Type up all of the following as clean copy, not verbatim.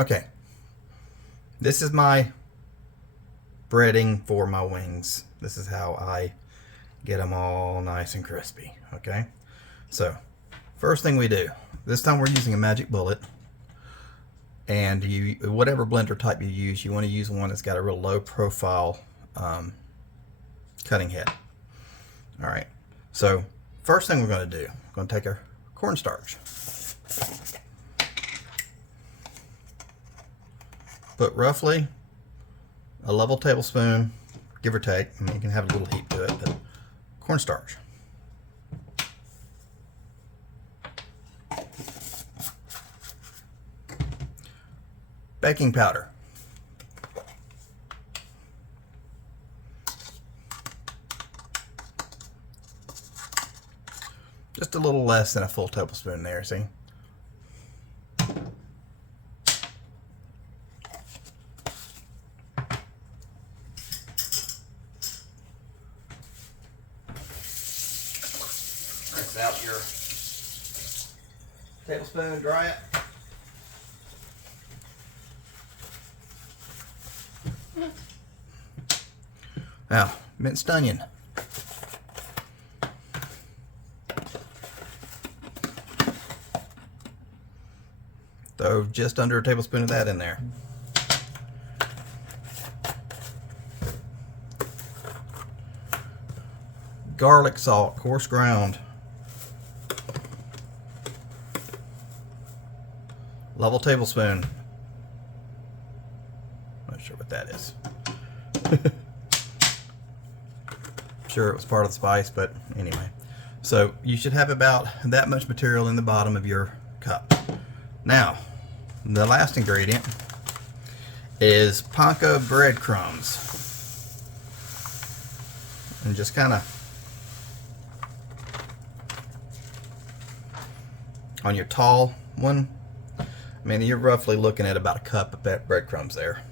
Okay, this is my breading for my wings. This is how I get them all nice and crispy. Okay, so first thing we do, this time we're using a magic bullet, and whatever blender type you use, you want to use one that's got a real low profile cutting head. All right, so first thing we're going to do, we're going to take our cornstarch, put roughly a level tablespoon, give or take. I mean, you can have a little heat to it, but cornstarch. Baking powder. Just a little less than a full tablespoon there, see? Rinse out your tablespoon, dry it. Now, minced onion. Throw just under a tablespoon of that in there. Garlic salt, coarse ground. Level tablespoon. Not sure what that is. Sure it was part of the spice, but anyway. So you should have about that much material in the bottom of your cup. Now, the last ingredient is panko breadcrumbs. And just kind of on your tall one, I mean, you're roughly looking at about a cup of breadcrumbs there.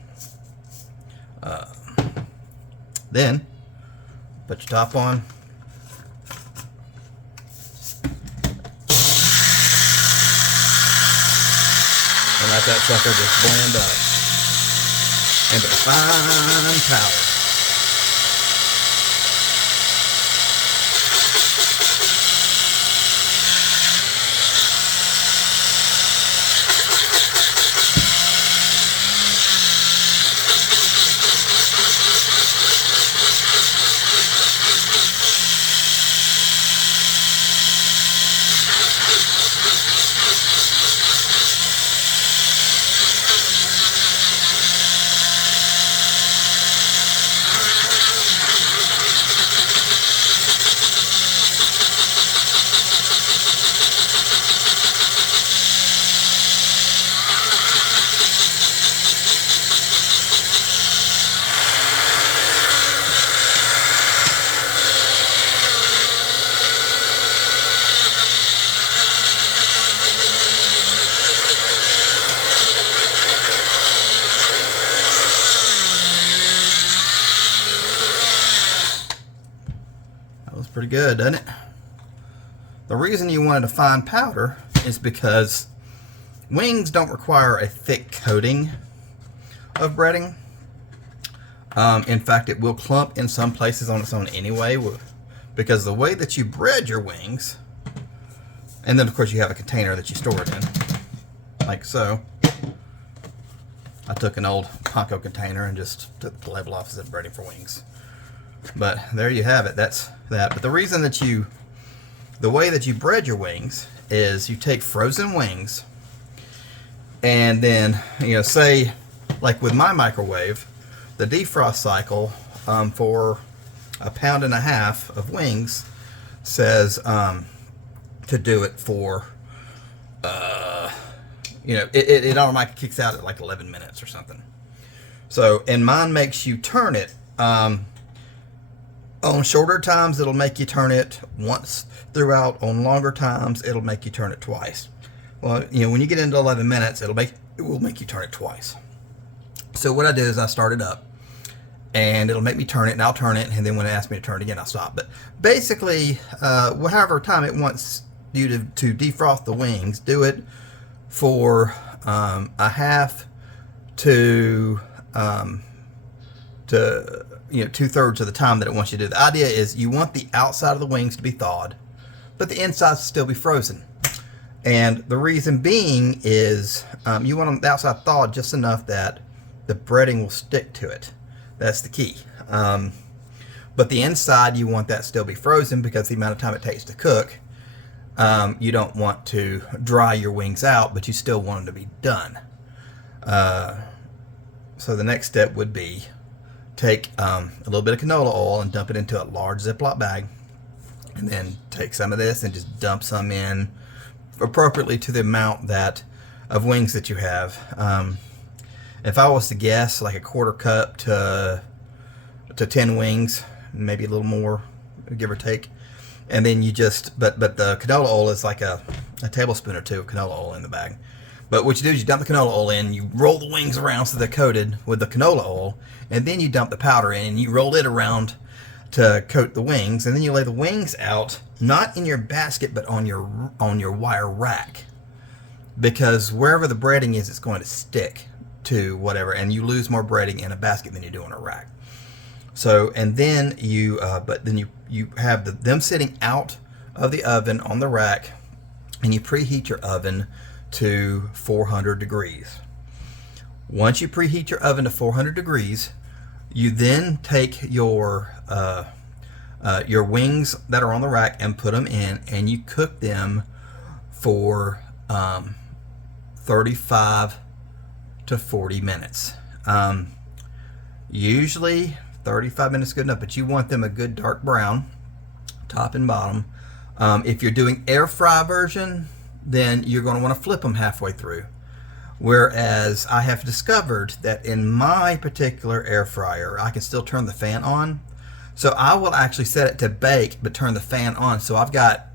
Then put your top on. And let that sucker just blend up into a fine powder. Pretty good, doesn't it? The reason you wanted a fine powder is because wings don't require a thick coating of breading. In fact, it will clump in some places on its own anyway, because the way that you bread your wings, and then of course you have a container that you store it in, like so. I took an old panko container and just took the label off as breading for wings. But there you have it. That's that. But the reason that the way that you bread your wings is you take frozen wings, and then, say, like with my microwave, the defrost cycle for 1.5 pounds of wings says to do it for, it automatically kicks out at like 11 minutes or something. So, and mine makes you turn it. On shorter times, it'll make you turn it once throughout. On longer times, it'll make you turn it twice. Well, when you get into 11 minutes, it will make you turn it twice. So what I do is I start it up, and it'll make me turn it, and I'll turn it, and then when it asks me to turn it again, I'll stop. But basically, however time it wants you to defrost the wings, do it for a half to 2/3 of the time that it wants you to do. The idea is you want the outside of the wings to be thawed, but the inside to still be frozen. And the reason being is you want the outside thawed just enough that the breading will stick to it. That's the key. But the inside, you want that still be frozen because the amount of time it takes to cook. You don't want to dry your wings out, but you still want them to be done. So the next step would be take a little bit of canola oil and dump it into a large Ziploc bag, and then take some of this and just dump some in appropriately to the amount of wings that you have. If I was to guess, like a 1/4 cup to 10 wings, maybe a little more, give or take. And then you just, but the canola oil is like a tablespoon or 2 of canola oil in the bag. But what you do is you dump the canola oil in, you roll the wings around so they're coated with the canola oil, and then you dump the powder in and you roll it around to coat the wings, and then you lay the wings out, not in your basket, but on your wire rack. Because wherever the breading is, it's going to stick to whatever, and you lose more breading in a basket than you do in a rack. So, and then you have them sitting out of the oven on the rack, and you preheat your oven to 400 degrees. Once you preheat your oven to 400 degrees, you then take your wings that are on the rack and put them in, and you cook them for 35 to 40 minutes. Usually 35 minutes is good enough, but you want them a good dark brown, top and bottom. If you're doing air fry version, then you're going to want to flip them halfway through. Whereas I have discovered that in my particular air fryer, I can still turn the fan on. So I will actually set it to bake, but turn the fan on. So I've got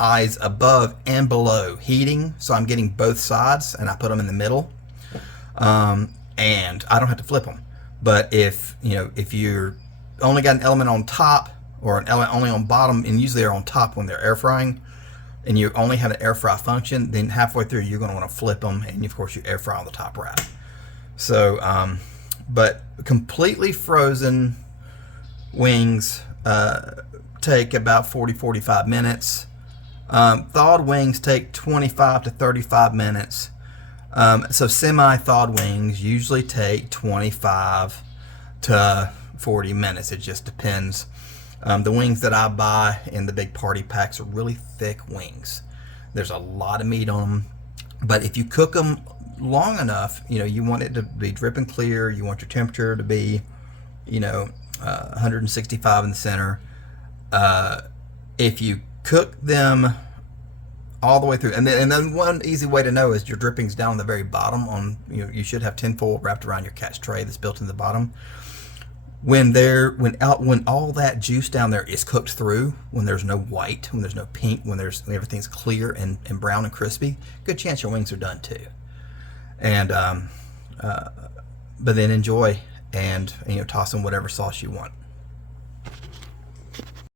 eyes above and below heating. So I'm getting both sides, and I put them in the middle. And I don't have to flip them. But if you're only got an element on top or an element only on bottom, and usually they're on top when they're air frying, and you only have an air fry function, then halfway through you're going to want to flip them, and of course you air fry on the top wrap. So, but completely frozen wings take about 40-45 minutes. Thawed wings take 25 to 35 minutes. So semi-thawed wings usually take 25 to 40 minutes. It just depends. The wings that I buy in the big party packs are really thick wings. There's a lot of meat on them. But if you cook them long enough, you want it to be dripping clear. You want your temperature to be, 165 in the center. If you cook them all the way through, and then one easy way to know is your drippings down on the very bottom. You should have tinfoil wrapped around your catch tray that's built in the bottom. When all that juice down there is cooked through, when there's no white, when there's no pink, when everything's clear and brown and crispy, good chance your wings are done too. And but then enjoy, and toss in whatever sauce you want.